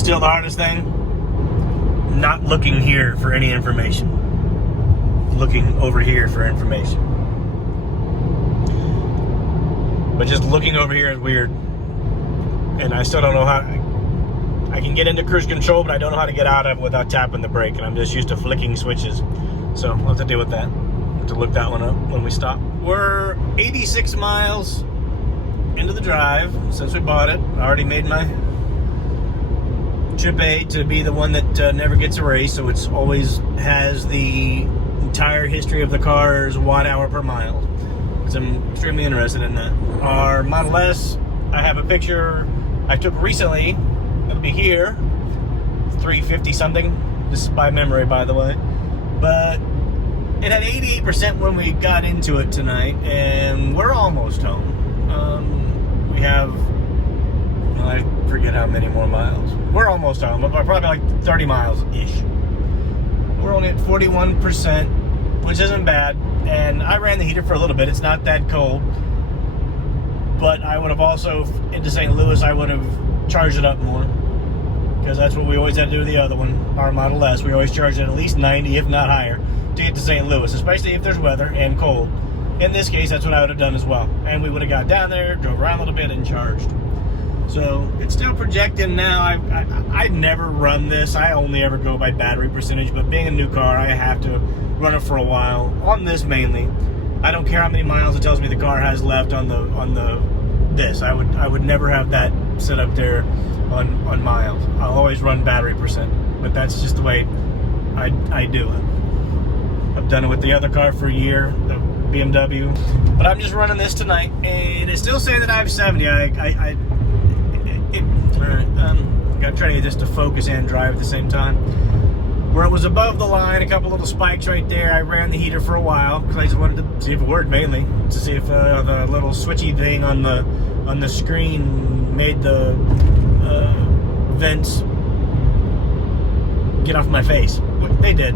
Still the hardest thing, not looking here for any information. Looking over here for information. But just looking over here is weird. And I still don't know how. I can get into cruise control, but I don't know how to get out of it without tapping the brake. And I'm just used to flicking switches. So I'll have to deal with that. I'll have to look that one up when we stop. We're 86 miles into the drive since we bought it. I already made my trip A to be the one that never gets erased. So it's always has the entire history of the car's watt hour per mile. Because I'm extremely interested in that. Our Model S, I have a picture I took recently. It'll be here, 350 something. This is by memory, by the way. But it had 88% when we got into it tonight, and we're almost home. We have, well, I forget how many more miles. We're almost home, but probably like 30 miles-ish. We're only at 41%, which isn't bad. And I ran the heater for a little bit. It's not that cold. But I would have also, into St. Louis, I would have charged it up more. Because that's what we always had to do with the other one, our Model S. We always charge it at least 90, if not higher, to get to St. Louis, especially if there's weather and cold. In this case, that's what I would have done as well. And we would have got down there, drove around a little bit, and charged. So it's still projecting now. I never run this. I only ever go by battery percentage. But being a new car, I have to run it for a while. On this mainly, I don't care how many miles it tells me the car has left on this. I would never have that set up there on miles. I'll always run battery percent. But that's just the way I do it. I've done it with the other car for a year, the BMW. But I'm just running this tonight, and it's still saying that I have 70. Got to try to get this to focus and drive at the same time. Where it was above the line, a couple little spikes right there. I ran the heater for a while because I just wanted to see if it worked, mainly to see if the little switchy thing on the screen made the vents get off my face. They did.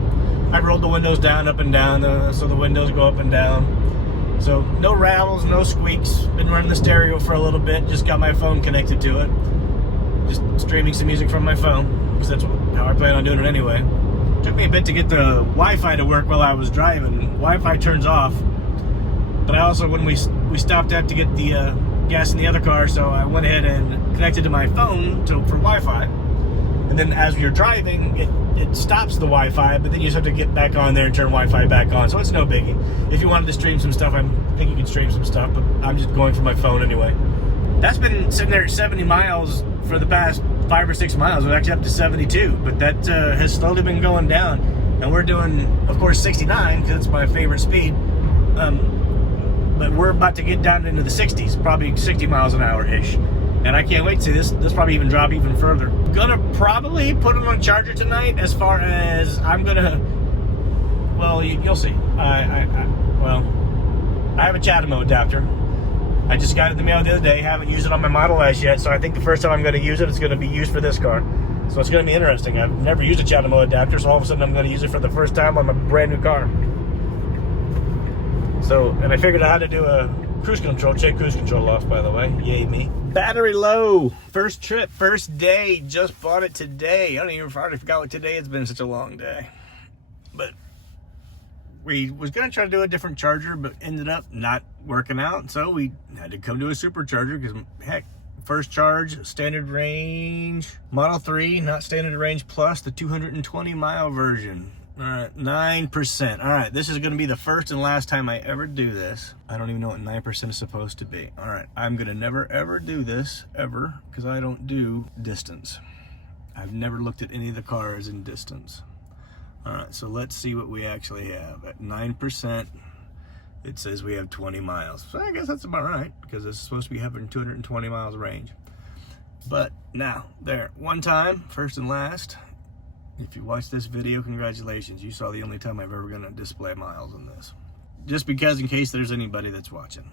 I rolled the windows down, up and down, so the windows go up and down. So no rattles, no squeaks. Been running the stereo for a little bit. Just got my phone connected to it. Just streaming some music from my phone, because that's how I plan on doing it anyway. Took me a bit to get the Wi-Fi to work while I was driving. Wi-Fi turns off. But I also, when we stopped at to get the gas in the other car, so I went ahead and connected to my phone for Wi-Fi. And then as you're driving, it stops the Wi-Fi, but then you just have to get back on there and turn Wi-Fi back on. So it's no biggie. If you wanted to stream some stuff, I think you can stream some stuff, but I'm just going for my phone anyway. That's been sitting there at 70 miles for the past 5 or 6 miles. We're actually up to 72, but that has slowly been going down. And we're doing, of course, 69, because it's my favorite speed. But we're about to get down into the 60s, probably 60 miles an hour-ish. And I can't wait to see this probably even drop even further. Gonna probably put it on charger tonight, as far as I'm gonna, well, you'll see. I have a CHAdeMO adapter. I just got it in the mail the other day. Haven't used it on my Model S yet, so I think the first time I'm going to use it, it's going to be used for this car. So it's going to be interesting. I've never used a CHAdeMO adapter, so all of a sudden I'm going to use it for the first time on my brand new car. So, and I figured out how to do a cruise control. Check cruise control off, by the way. Yay me. Battery low. First trip, first day. Just bought it today. I already forgot what today. It's been such a long day. But we was going to try to do a different charger, but ended up not working out. So we had to come to a supercharger because, heck, first charge, standard range, Model 3, not standard range plus, the 220 mile version. All right, 9%. All right, this is going to be the first and last time I ever do this. I don't even know what 9% is supposed to be. All right, I'm going to never, ever do this, ever, because I don't do distance. I've never looked at any of the cars in distance. All right, so let's see what we actually have. At 9%, it says we have 20 miles. So I guess that's about right, because it's supposed to be having 220 miles range. But now, there, one time, first and last. If you watched this video, congratulations. You saw the only time I've ever gonna display miles on this. Just because, in case there's anybody that's watching,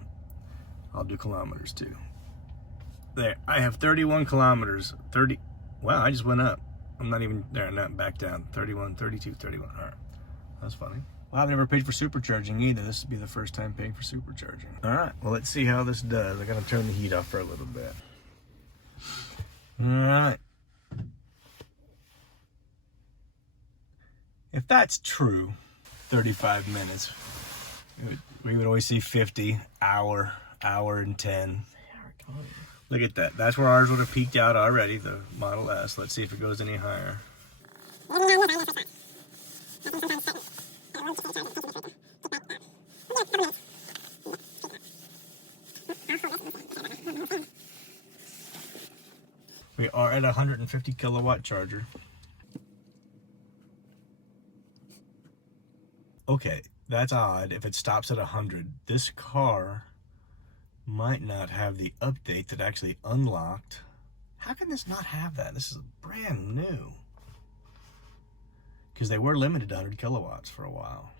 I'll do kilometers too. There, I have 31 kilometers. 30, wow, I just went up. I'm not even there, not back down. 31, 32, 31. All right, that's funny. Well, I've never paid for supercharging either. This would be the first time paying for supercharging. All right, well, let's see how this does. I gotta turn the heat off for a little bit. All right. If that's true, 35 minutes. We would always see 50, hour and 10. Look at that. That's where ours would have peaked out already, the Model S. Let's see if it goes any higher. We are at a 150 kilowatt charger. Okay, that's odd if it stops at 100. This car might not have the update that actually unlocked. How can this not have that? This is brand new. Because they were limited to 100 kilowatts for a while.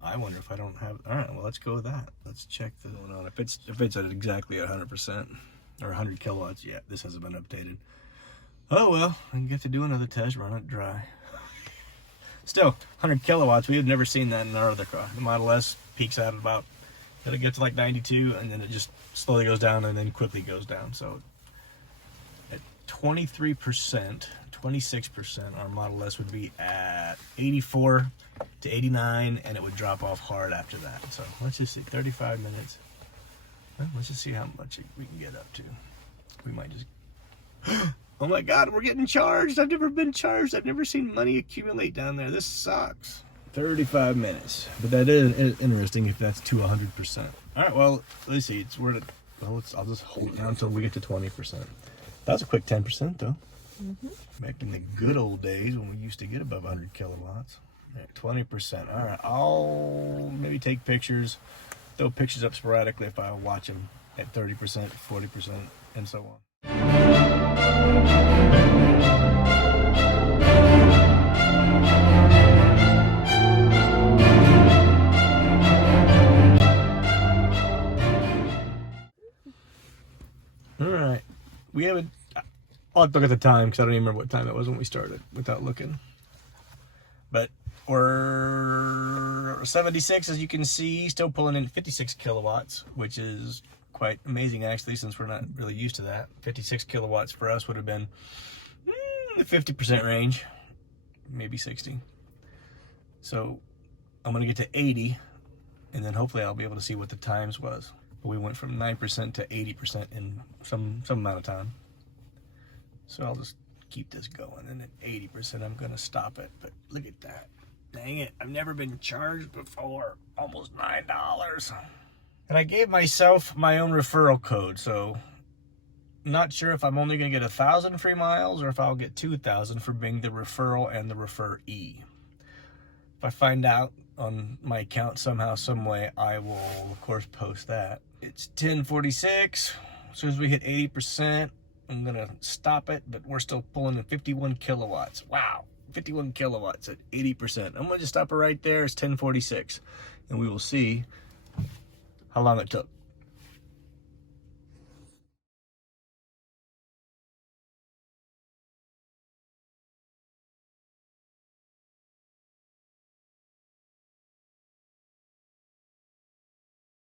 I wonder if I don't have. All right, well, let's go with that. Let's check the going on. If it's at exactly 100% or 100 kilowatts, yeah, this hasn't been updated. Oh well, I can get to do another test, run it dry. Still, 100 kilowatts. We have never seen that in our other car. The Model S peaks out at about. It'll get to like 92, and then it just slowly goes down, and then quickly goes down. So at 23%, 26%, our Model S would be at 84 to 89, and it would drop off hard after that. So let's just see, 35 minutes. Well, let's just see how much we can get up to. We might just. Oh my God, we're getting charged. I've never been charged. I've never seen money accumulate down there. This sucks. 35 minutes. But that is interesting if that's to 100%. All right, well, let's see. I'll just hold it down until we get to 20%. That was a quick 10% though. Back in the good old days when we used to get above 100 kilowatts. At 20%. All right, I'll maybe take pictures, throw pictures up sporadically if I watch them at 30%, 40%, and so on. All right, we haven't. I'll have to look at the time because I don't even remember what time it was when we started without looking. But we're 76, as you can see, still pulling in 56 kilowatts, which is quite amazing actually, since we're not really used to that. 56 kilowatts for us would have been the 50% range, maybe 60. So I'm gonna get to 80, and then hopefully I'll be able to see what the times was. But we went from 9% to 80% in some amount of time. So I'll just keep this going, and at 80% I'm gonna stop it. But look at that. Dang it, I've never been charged before. Almost $9. And I gave myself my own referral code, so not sure if I'm only gonna get 1,000 free miles or if I'll get 2,000 for being the referral and the referee. If I find out on my account somehow, some way, I will of course post that. It's 10:46. As soon as we hit 80%, I'm gonna stop it, but we're still pulling in 51 kilowatts. Wow, 51 kilowatts at 80%. I'm gonna just stop it right there. It's 10:46, and we will see how long it took.